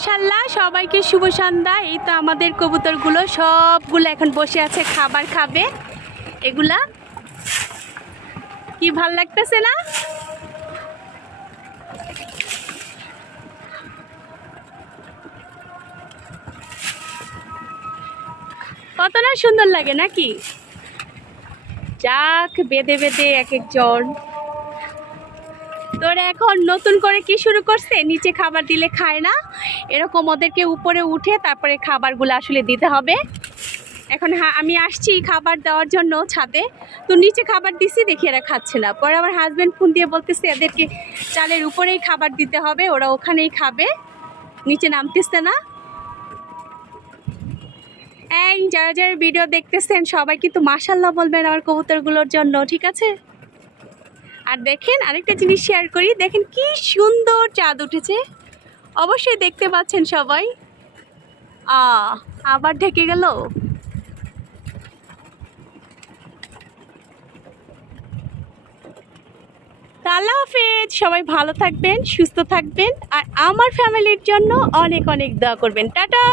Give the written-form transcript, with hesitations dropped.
মাশাআল্লাহ, সবাইকে শুভ সন্ধ্যা। এই তো আমাদের কবুতরগুলো সবগুলো এখন বসে আছে, খাবার খাবে। এগুলা কি ভাল লাগতেছে না? কত না সুন্দর লাগে নাকি? যাক, বেঁধে বেঁধে এক একজন। তোরা এখন নতুন করে কি শুরু করছে, নিচে খাবার দিলে খায় না, এরকম ওদেরকে উপরে উঠে তারপরে খাবারগুলো আসলে দিতে হবে। এখন আমি আসছি খাবার দেওয়ার জন্য ছাদে, তো নিচে খাবার দিছি, দেখি এরা খাচ্ছে না। পরে আমার হাজব্যান্ড ফোন দিয়ে বলতেছে এদেরকে চালের উপরেই খাবার দিতে হবে, ওরা ওখানেই খাবে, নিচে নামতেছে না। এই যারা যারা ভিডিও দেখতেছেন সবাই কিন্তু মাশাআল্লাহ বলবেন আমার কবুতরগুলোর জন্য, ঠিক আছে? আর দেখেন আরেকটা জিনিস শেয়ার করি, দেখেন কি সুন্দর চাঁদ উঠেছে, অবশ্যই দেখতে পাচ্ছেন সবাই। আবার ঢেকে গেল। আল্লাহ হাফেজ, সবাই ভালো থাকবেন, সুস্থ থাকবেন, আর আমার ফ্যামিলির জন্য অনেক অনেক দোয়া করবেন। টাটা।